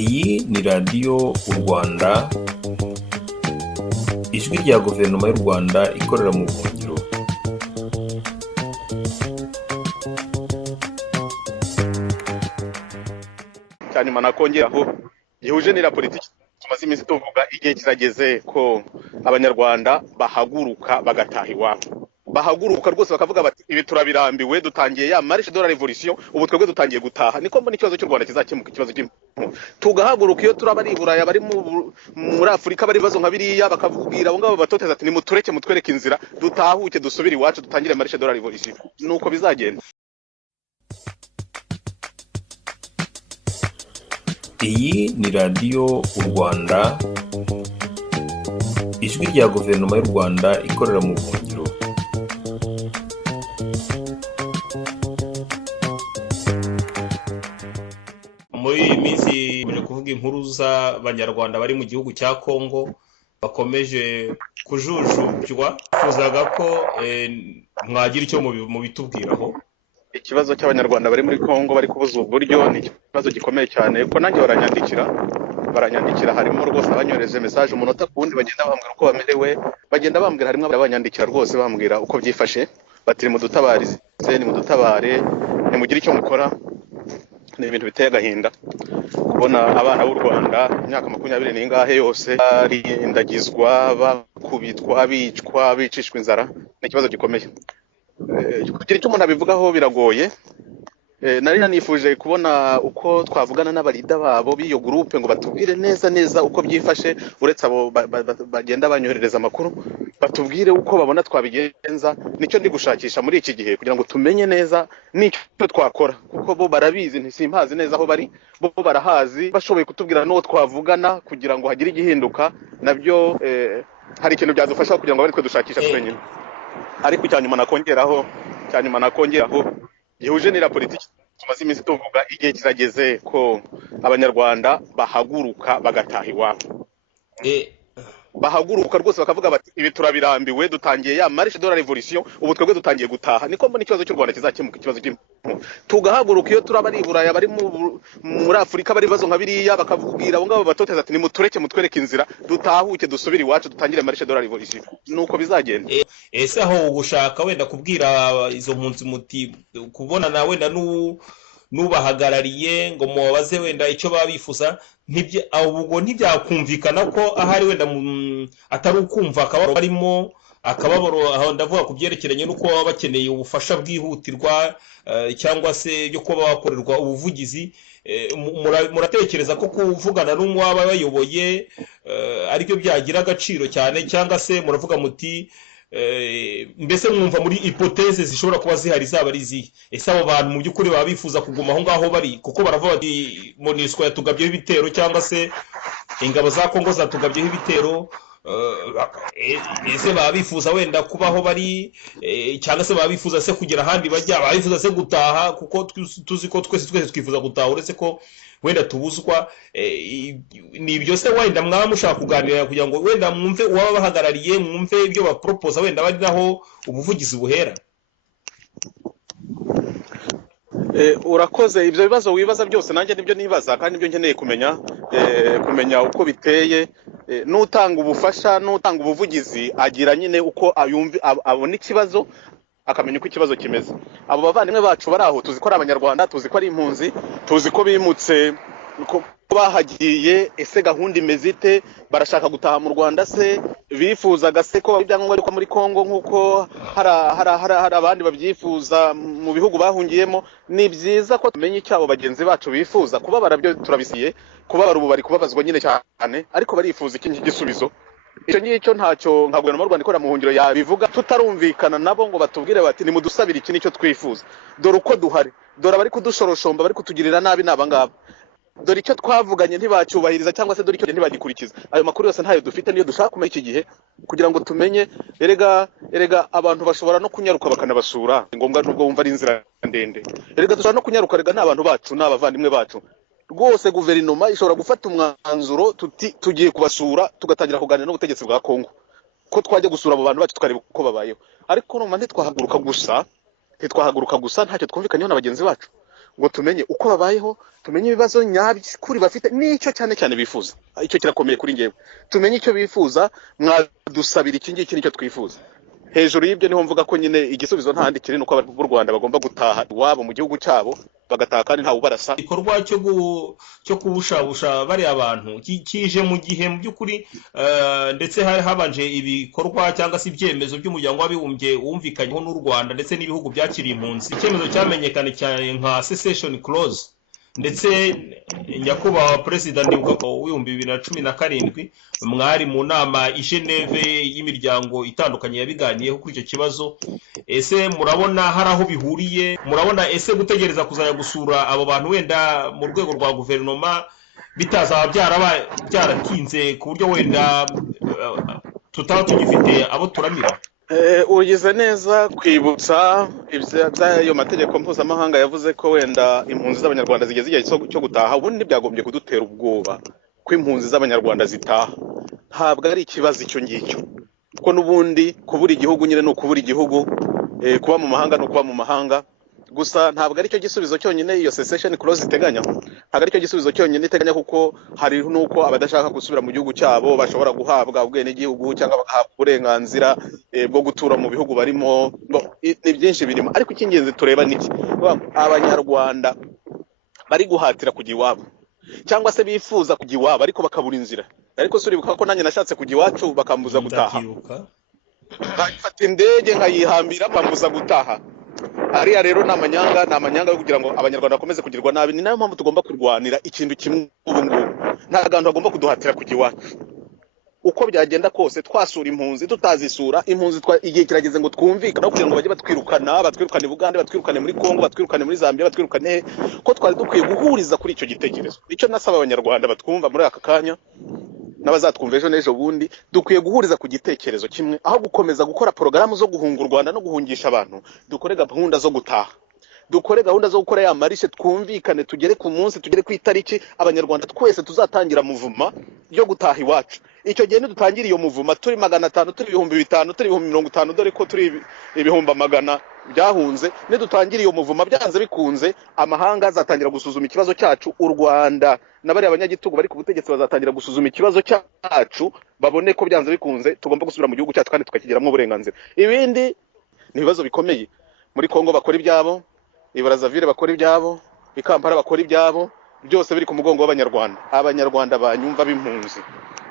Iyi ni radiyo Rwanda, ijwi rya guverinoma y'u Rwanda ikorera mu buhungiro. cyane manakongeraho gihuje n'ira politiki tumaze iminsi tuvuga igihe kirageze ko abanyarwanda bahaguruka bagataha iwabo, bahaguruka rwose bakavuga bati ibi turabirambiwe, dutangiye ya marche de la révolution, ubu twebwe dutangiye gutaha. Niko mbona ikibazo cy'u Rwanda kizakemuka, ikibazo tugahaguruka. Iyo turaba ari Buraya, bari muri Afurika, bari bibazo nka biriya, bakavubwira abo ngabo batoteza ati nimutureke mutwereke inzira, dutahuke dusubire iwacu, dutangire marche de la révolution. Nuko bizagenda. Iyi ni radiyo Rwanda, ijwi rya guverinoma y'u Rwanda ikorera mu buhungiro. Muri iyi minsi baje kuvuga inkuru z'abanyarwanda bari mu gihugu cya Kongo bakomeje kujujubywa. Tuzaga ko mwagira icyo mubitubwiraho. Ikibazo cy'abanyarwanda bari muri Kongo bari kubuza uburyo ni ikibazo gikomeye cyane, ko nanjye baranyandikira harimo rwose abanyoreje message umunota kundi, bagenda bambwira uko bamerewe, bagenda bambwira, harimo abanyandikira rwose bambwira uko byifashe, bati mu dutabarize, ni mu dutabare, ni mugire icyo mukora. Ni ibintu biteye agahinda kubona abana b'u Rwanda imyaka 20 n'ingahe yose barindagizwa, bakubitwa, bicwa, bicishwa inzara. Ni ikibazo gikomeye. Kugira icyo umuntu abivugaho biragoye. Nari nanifuje kubona uko twavugana n'abarida babo b'iyo groupe ngo batubwire neza uko byifashe, uretse abo bagenda banyoherereza amakuru, batubwire uko babona twabigenza. Nicyo ndi gushakisha muri iki gihe, kugira ngo tumenye neza n'icyo twakora, kuko bo barabizi, ntisimbazi neza aho bari, bo barahazi, bashoboye kutubwira n'uwo twavugana kugira ngo hagire igihinduka. Nabyo hari ikintu byadufasha kugira ngo bari twe dushakisha twenyine. Ariko cyanyuma nakongeraho gihuje n'ira politiki tumaze iminsi tuvuga igihe kirageze ko abanyarwanda bahaguruka bagataha iwabo, bahaguruka rwose bakavuga bati ibi turabirambiwe, dutangiye ya marche de la révolution, ubu twebwe dutangiye gutaha. Niko mbona ikibazo cy'u Rwanda kizakemuka, ikibazo tugahaguruka. Iyo turaba ari Buraya, bari muri Afurika, bari bibazo nka biriya, bakavubwira abo ngabo batoteza ati nimutureke mutwereke inzira, dutahuke dusubire iwacu, dutangire marche de la révolution. Nuko bizagenda. Ese aho gushaka wenda kubwira izo mpunzi muti kubonana wenda nubahagarariye ngo mubaze wenda icyo babifuza, ubwo ntibyakumvikana ko ahari wenda atari ukumva akababaro barimo, akababaro aho ndavuga ku byerekeranye n'uko baba bakeneye ubufasha bwihutirwa cyangwa se byo kuba bakorerwa ubuvugizi. Muratekereza ko kuvugana n'umwe waba bayoboye aribyo byagira agaciro cyane, cyangwa se muravuga muti mbese mwumva muri hypothèse zishobora kuba zihari zaba ari izihe? Ese abo bantu mu by'ukuri baba bifuza kuguma aho ngaho bari, kuko baravuga bati MONUSCO yatugabyeho ibitero cyangwa se ingabo za Kongo zatugabyeho ibitero, ese baba bifuza wenda kubaho bari, cyangwa se baba bifuza se kugira ahandi bajya, baba bifuza se gutaha? Kuko tuzi ko twese twifuza gutaha, uretse ko wenda tubuzwa. Ni ibyo se wenda mwaba mushaka kuganira kugira ngo wenda mwumve uwaba bahagarariye, mwumve ibyo bapropose, wenda bari naho ubuvugizi buhera? Urakoze. Ibyo bibazo wibaza byose nanjye nibyo nibaza, kandi nibyo nkeneye kumenya uko biteye. N'utanga ubufasha, n'utanga ubuvugizi agira nyine uko abona ikibazo, akamenya uko ikibazo kimeze. Abo bavandimwe bacu bari aho, tuzi ko ari abanyarwanda, tuzi ko ari impunzi, tuzi ko bimutse, ko bahagiye. Ese gahunda imeze ite? Barashaka gutaha mu Rwanda se? Bifuzaga se ko ibyangombwa ariko muri Kongo nk'uko hari abandi babyifuza mu bihugu bahungiyemo? Ni byiza ko tumenye icyo abo bagenzi bacu bifuza. Kubabara byo turabisiye, kubabara ubu bari kubabazwa nyine cyane, ariko barifuza iki gisubizo. Icyo ngicyo ntacyo nka guverinoma y'u Rwanda ikora mu buhungiro yabivuga, tutarumvikana nabo ngo batubwire bati nimudusabire iki nicyo twifuza. Dore uko duhari, dore abari kudushoroshomba, bari kutugirira nabi n'aba ngaba, dore icyo twavuganye ntibacyubahiriza, cyangwa se dore icyo ntibagikurikiza. Ayo makuru yose ntayo dufite, niyo dushaka kumenya iki gihe kugira ngo tumenye. Erega abantu bashobora no kunyaruka bakanabasura, ngombwa nubwo wumva ari inzira ndende. Erega dushobora no kunyaruka, erega n'abantu bacu, n'abavandimwe bacu. Rwose guverinoma ishobora gufata umwanzuro tugiye kubasura, tugatangira kuganira n'ubutegetsi bwa Kongo ko twajya gusura abo bantu bacu tukareba uko babayeho. Ariko ntitwahaguruka gusa ntacyo twumvikanyeho na bagenzi bacu. ngo tumenye uko babayeho, tumenye ibibazo nyabikuri bafite n'icyo cyane cyane bifuza. Icyo kirakomeye kuri ngewe, tumenye icyo bifuza, mwadusabira iki ngiki nicyo twifuza. Hejuru y'ibyo niho mvuga ko nyine igisubizo ntahandi kiri nuko ab'u Rwanda bagomba gutaha iwabo mu gihugu cyabo, bagataha kandi ntawe ubarasa. igikorwa cyo kubushabusha bari abantu kije mu gihe mu by'ukuri ndetse hari habanje ibikorwa cyangwa se ibyemezo by'umuryango w'abibumbye wumvikanyeho n'u Rwanda ndetse n'ibihugu byakiriye impunzi. Icyemezo cyamenyekanye cyane nka cessation clause, ndetse nyakubahwa perezida ndibuka w'ibihumbi 2017 mwari mu nama i Geneve y'imiryango itandukanye yabiganiyeho kuri icyo kibazo. Ese murabona hari aho bihuriye? Murabona ese gutegereza kuzajya gusura abo bantu wenda mu rwego rwa guverinoma bitazaba byaratinze ku buryo wenda tutaba tugifite abo turamira? Ugize neza kwibutsa iby'ayo mategeko mpuzamahanga yavuze ko wenda impunzi z'abanyarwanda zigeze igihe cyo gutaha. Ubundi byagombye kudutera ubwoba ko impunzi z'abanyarwanda zitaha. Ntabwo ari ikibazo icyo ngicyo, kuko n'ubundi kubura igihugu nyine ni ukubura igihugu, kuba mu mahanga ni ukuba mu mahanga. Gusa ntabwo ari cyo gisubizo cyonyine iyo cessation clause iteganya, ntabwo ari cyo gisubizo cyonyine iteganya, kuko hari nuko abadashaka gusubira mu gihugu cyabo bashobora guhabwa ubwenegihugu cyangwa bagahabwa uburenganzira bwo gutura mu bihugu barimo. Ni byinshi birimo, ariko icy'ingenzi tureba niki, abanyarwanda bari guhatira kujya iwabo cyangwa se bifuza kujya iwabo ariko bakabura inzira. Ariko suribuka ko nanjye nashatse kujya iwacu bakambuza gutaha, bafata indege nkayihambira bambuza gutaha. Ariya rero ni amanyanga yo kugira ngo abanyarwanda bakomeze kugirwa nabi. Ni nayo mpamvu tugomba kurwanira ikintu kimwe ubu ngubu. Nta gantu bagomba kuduhatira kujya iwacu. Uko byagenda kose twasura impunzi, tutazisura impunzi, igihe kirageze ngo twumvikane kugira ngo bajye batwirukane Bugande, batwirukane muri Kongo, batwirukane muri Zambia, batwirukane, ko twari dukwiye guhuriza kuri icyo gitekerezo. Icyo nasaba abanyarwanda batwumva muri aka kanya n'abazatwumva ejo n'ejo bundi, dukwiye guhuriza ku gitekerezo kimwe, aho gukomeza gukora porogaramu zo guhunga u Rwanda no guhungisha abantu. Dukore gahunda zo gutaha, dukore gahunda zo gukora ya marishe, twumvikane, tugere ku munsi, tugere ku itariki, abanyarwanda twese tuzatangira muvuma yo gutaha iwacu. Icyo gihe nidutangira iyo muvuma turi 500, turi 500, turi 50, dore ko turi 100 byahunze, nidutangira iyo muvuma byanze bikunze, amahanga azatangira gusuzuma ikibazo cyacu. U Rwanda n'abari abanyagitugu bari ku butegetsi bazatangira gusuzuma ikibazo cyacu, babone ko byanze bikunze tugomba gusubira mu gihugu cyacu kandi tukakigeramo uburenganzira. Ibindi ni ibibazo bikomeye. Muri Kongo bakora ibyabo, i Brazzaville bakora ibyabo, i Kampala bakora ibyabo, byose biri ku mugongo w'abanyarwanda. Abanyarwanda banyumva b'impunzi,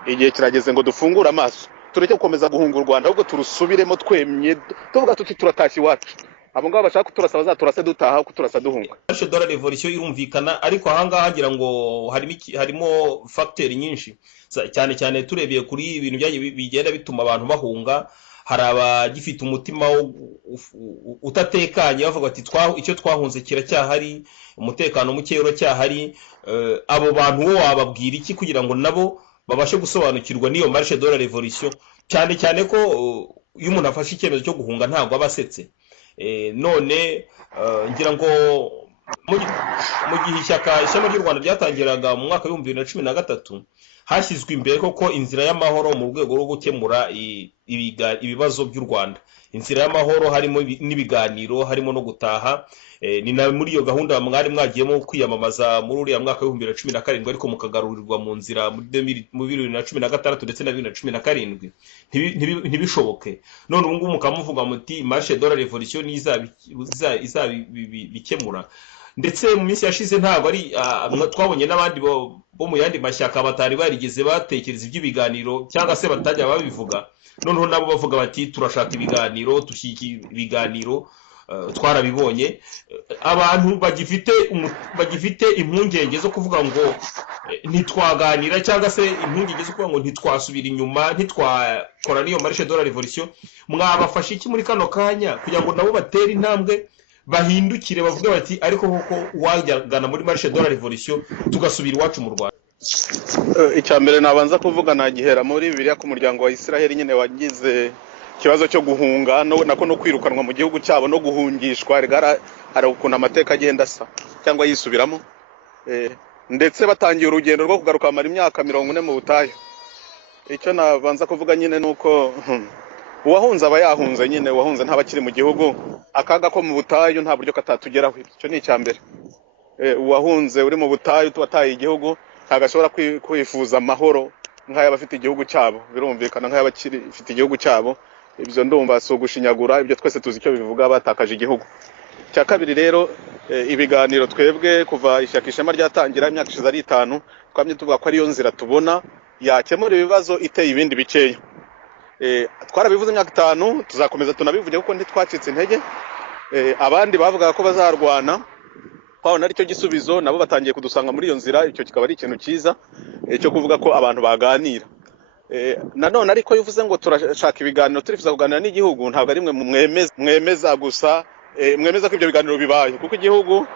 igihe kirageze ngo dufungure amaso, tureke gukomeza guhunga u Rwanda, ahubwo turusubiremo twemye, tuvuga tuti turatashye iwacu. Abo ngabo bashaka kuturasa bazaturase dutaha, kuturasa duhunga. Marche de la Révolution irumvikana, ariko ahangaha hagira ngo harimo facteur nyinshi, cyane cyane turebeye kuri ibintu bigenda bituma abantu bahunga. Hari abagifite umutima utatekanye bavuga ati icyo twahunze kiracyahari, umutekano muke uracyahari. Abo bantu wo wababwira iki kugira ngo nabo babashe gusobanukirwa n'iyo Marche de la Révolution, cyane cyane ko iyo umuntu afashe icyemezo cyo guhunga ntabwo abasetse. None ngira ngo mu gihe ishema ry'u Rwanda ryatangiraga mu mwaka wa 2013 hashyizwe imbere koko inzira y'amahoro mu rwego rwo gukemura ibibazo by'u Rwanda. Inzira y'amahoro harimo n'ibiganiro, harimo no gutaha. Ni na muri iyo gahunda mwari mwagiyemo kwiyamamaza muri uriya mwaka wa 2017, ariko mukagarurirwa mu nzira mu 2016 ndetse na 2017 ntibishoboke. None ubu ngubu mukamuvuga muti Marche de la Révolution izabikemura. Ndetse mu minsi yashize ntabwo ari twabonye n'abandi bo mu yandi mashyaka batari barigeze batekereza iby'ibiganiro cyangwa se batajya babivuga. Noneho nabo bavuga bati turashaka ibiganiro, dushyigikira ibiganiro. Twarabibonye abantu bagifite impungenge zo kuvuga ngo ntitwaganira, cyangwa se impungenge zo kuvuga ngo ntitwasubira inyuma, ntitwakora n'iyo Marche de la Révolution. Mwabafasha iki muri kano kanya kugira ngo nabo batere intambwe, bahindukire bavuga bati ariko koko wajyagana muri Marche de la Révolution tugasubira iwacu mu Rwanda? Icya mbere nabanza kuvuga nagihera muri Bibiliya ku muryango wa Isiraheli nyine wagize ikibazo cyo guhunga nako no kwirukanwa mu gihugu cyabo no guhungishwa. Hari ukuntu amateka agenda asa cyangwa yisubiramo, ndetse batangiye urugendo rwo kugaruka amara imyaka 40 mu butayu. Icyo nabanza kuvuga nyine nuko uwahunze aba yahunze nyine, uwahunze ntaba akiri mu gihugu. Akaga ko mu butayu nta buryo katatugeraho. Icyo ni icya mbere. uwahunze uri mu butayu wataye igihugu ntabwo ashobora kwifuza amahoro nk'ay'abafite igihugu cyabo, birumvikana nk'ay'abafite igihugu cyabo. Ibyo ndumva si ugushinyagura, ibyo twese tuzi icyo bivuga, batakaje igihugu. Cya kabiri rero, ibiganiro twebwe kuva ishyaka Ishema ryatangira imyaka ishize ari 5, twamye tuvuga ko ariyo nzira tubona yakemura ibibazo iteye ibindi bikeya. Twarabivuze imyaka 5, tuzakomeza tunabivuge kuko ntitwacitse intege. Abandi bavuga ko bazarwana, kwabona ari cyo gisubizo, nabo batangiye kudusanga muri iyo nzira. Icyo kikaba ari ikintu cyiza cyo kuvuga ko abantu baganira. Nanone ariko yuvuze ngo turashaka ibiganiro, turifuza kuganira n'igihugu, ntabwo ari mwe mwemeza gusa, mwemeza ko ibyo biganiro bibaye, kuko igihugu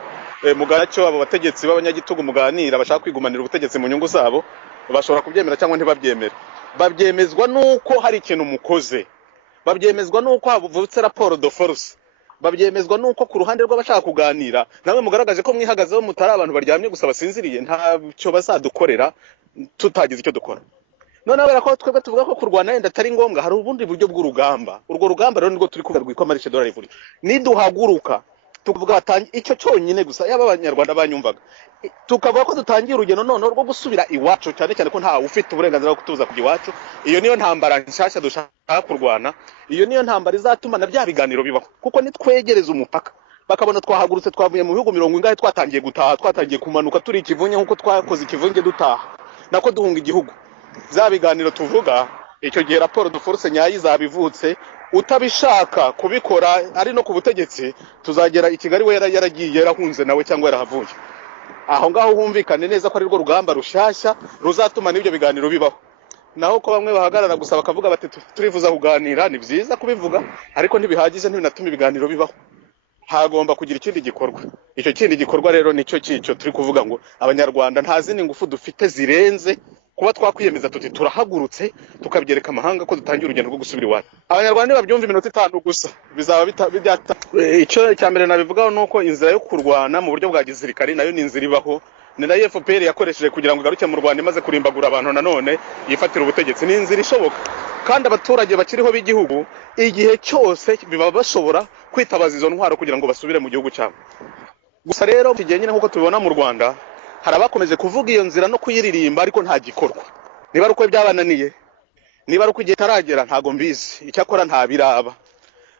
mugaracyo abo bategetsi b'abanyagitugu muganira bashaka kwigumanira ubutegetsi mu nyungu zabo, bashobora kubyemera cyangwa ntibabyemera. Babyemezwa nuko hari ikintu mukoze, babyemezwa nuko havutse raporo de force, babyemezwa nuko ku ruhande rw'abashaka kuganira namwe mugaragaje ko mwihagazeho mutari abantu baryamye gusa basinziriye, ntacyo bazadukorera tutagize icyo dukora. None abera ko twebwe tuvuga ko kurwana yenda atari ngombwa, hari ubundi buryo bw'urugamba. Urwo rugamba rero nirwo turi kuvuga rwitwa Marche de la Révolution. Niduhaguruka tuvuga batangiye icyo cyonyine gusa, yaba abanyarwanda banyumvaga, tukavuga ko dutangiye urugendo none rwo gusubira iwacu, cyane cyane ko nta ufite uburenganzira bwo kutuza kujya iwacu. Iyo niyo ntambara nshyashya dushaka kurwana, iyo niyo ntambara izatuma na bya biganiro bibaho, kuko nitwegereza umupaka bakabona twahagurutse twavuye mu bihugu 40 twatangiye gutaha, twatangiye kumanuka turi ikivunye nkuko twakoze ikivunge dutaha, nako duhunga igihugu. Za biganiro tuvuga icyo gihe raporo de force nyayi zabivutse, utabishaka kubikora ari no ku butegetsi, tuzagera i Kigali we yaragiye yarahunze nawe cyangwa yarahavuye. Aho ngaho humvikane neza ko ari rwo rugamba rushashya ruzatuma n'ibyo biganiro bibaho. Naho ko bamwe bahagarara gusa bakavuga bati turifuza kuganira, ni byiza kubivuga, ariko ntibihagije, ntibinatuma ibiganiro bibaho. Hagomba kugira ikindi gikorwa. Icyo kindi gikorwa rero nicyo turi kuvuga ngo abanyarwanda nta zindi ngufu dufite zirenze kuba twakwiyemeza tuti turahagurutse tukabyereka amahanga ko dutangiye urugendo rwo gusubira iwacu. Abanyarwanda babyumva iminota 5 gusa bizaba bibyata. Icyo cya mbere nabivugaho nuko inzira yo kurwana mu buryo bwa gisirikari nayo ni inzira ibaho, ni nayo FPR yakoresheje kugira ngo igaruke mu Rwanda imaze kurimbagura abantu nanone yifatira ubutegetsi. Ni inzira ishoboka, kandi abaturage bakiriho b'igihugu igihe cyose biba bashobora kwitabaza izo ntwaro kugira ngo basubire mu gihugu cyabo. Gusa rero kigiye nyine nkuko tubibona mu Rwanda, hari abakomeje kuvuga iyo nzira no kuyiririmba ariko nta gikorwa. Niba uko byabananiye, niba uko igihe taragera, ntago mbizi. Icyakora nta biraba,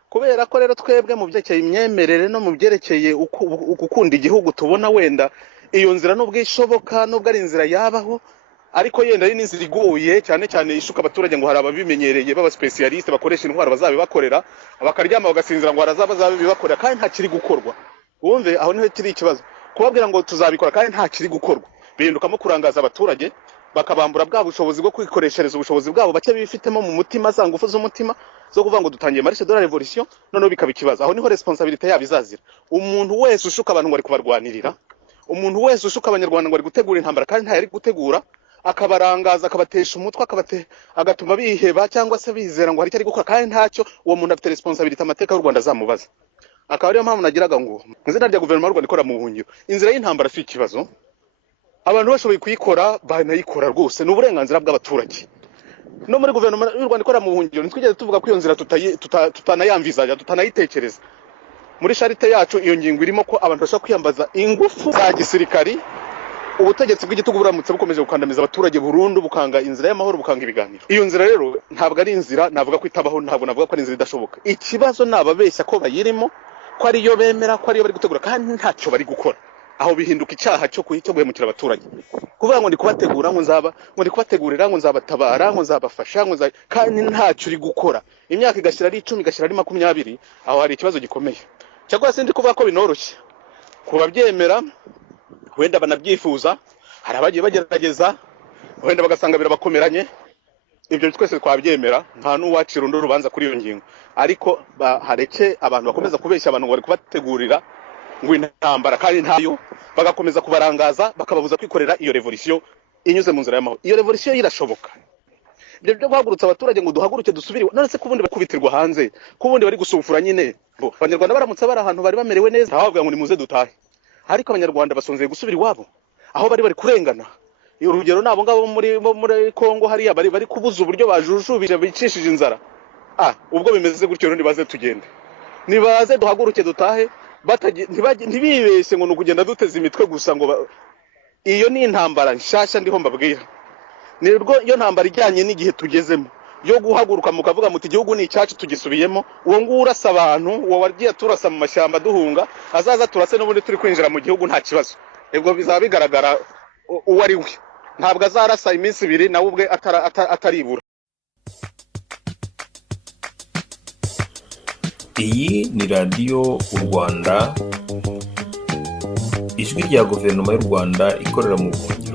kubera ko rero twebwe mu byerekeye imyemerere no mu byerekeye ukukunda igihugu tubona wenda iyo nzira nubwo ishoboka, nubwo ari inzira yabaho, ariko yenda ari n'inzira iguye cyane cyane ishuka abaturage ngo hari ababimenyereye baba specialiste bakoresha intwaro bazabibakorera, bakaryama bagasinzira ngo bazabibakorera kandi nta kiri gukorwa. Wumve aho niho kiri ikibazo, kubabwira ngo tuzabikora kandi nta kiri gukorwa, bihindukamo kurangaza abaturage, bakabambura bwa bushobozi bwo kwikoreshereza ubushobozi bwabo bake bifitemo mu mutima, za ngufu z'umutima zo kuvuga ngo dutangiye Marche de la Révolution, noneho bikaba ikibazo. Aho niho responsabilité yabo izazira. Umuntu wese ushuka abantu ngo ari kubarwanirira, umuntu wese ushuka abanyarwanda ngo ari gutegura intambara kandi nta yari gutegura, akabarangaza akabatesha umutwe, agatuma biheba cyangwa se bizera ngo hari icyo ari gukora kandi ntacyo, uwo muntu afite responsabilité amateka y'u Rwanda azamubaza. Akaba ariyo mpamvu nagiraga ngo izina rya guverinoma y'u Rwanda ikora mu buhungiro. Inzira y'intambara si ikibazo, abantu bashoboye kuyikora banayikora rwose, ni uburenganzira bw'abaturage. No muri guverinoma y'u Rwanda ikora mu buhungiro ntitwigeze tuvuga ko iyo nzira tutanayamvizaja, tutanayitekereza. Muri charite yacu iyo ngingo irimo ko abantu bashobora kwiyambaza ingufu za gisirikari, ubutegetsi bw'igitugu buramutse bukomeje gukandamiza abaturage burundu, bukanga inzira y'amahoro, bukanga ibiganiro. Iyo nzira rero ntabwo ari inzira navuga ko itabaho, ntabwo navuga ko ari inzira idashoboka. Ikibazo nababeshya ko bayirimo, ko ariyo bemera, ko ariyo bari gutegura kandi ntacyo bari gukora. Aho bihinduka icyaha cyo guhemukira abaturage. Kuvuga ngo ndi kubategura, ngo ndi kubategurira, ngo nzabatabara, ngo nzabafasha, kandi ntacyo uri gukora. Imyaka igashira ari 10, igashira ari 20, aho hari ikibazo gikomeye. Cyakora sindi kuvuga ko binoroshye kubabyemera, wenda banabyifuza, hari abagiye bagerageza, wenda bagasanga birabakomeranye. Ibyo twese twabyemera, nta n'uwacira undi urubanza kuri iyo ngingo, ariko hareke abantu bakomeza kubeshya abantu ngo bari kubategurira ngo intambara kandi ntayo, bagakomeza kubarangaza, bakababuza kwikorera iyo revolution inyuze mu nzira y'amahoro. Iyo revolution irashoboka. Ibyo byo guhagurutsa abaturage ngo duhaguruke dusubire, none se kubundi bakubitirwa hanze, kubundi bari gusufura nyine. Abanyarwanda baramutse bari ahantu bari bamerewe neza, ahabwa ngo ni muze dutahe. Ariko abanyarwanda basonzeye gusubira iwabo, aho bari kurengana. Urugero nabo ngabo muri Kongo hariya bari kubuza uburyo bajujubije bicishije inzara. Ubwo bimeze gutyo rero nibaze tugende, nibaze duhaguruke dutahe, ntibibeshye ngo ni ukugenda duteza imitwe gusa ngo iyo ni intambara nshasha ndiho mbabwira. Nirwo iyo ntambara ijyanye n'igihe tugezemo yo guhaguruka mukavuga muti igihugu ni icyacu tugisubiyemo. Uwo nguwo urasa abantu, uwo wagiye turasa mu mashyamba duhunga, azaza turase n'ubundi turi kwinjira mu gihugu nta kibazo. Ebwo bizaba bigaragara uwo ari we. Ntabwo azarasa iminsi ibiri nawe ubwe ataribura. Iyi ni radiyo u Rwanda, ijwi rya guverinoma y'u Rwanda ikorera mu buhungiro.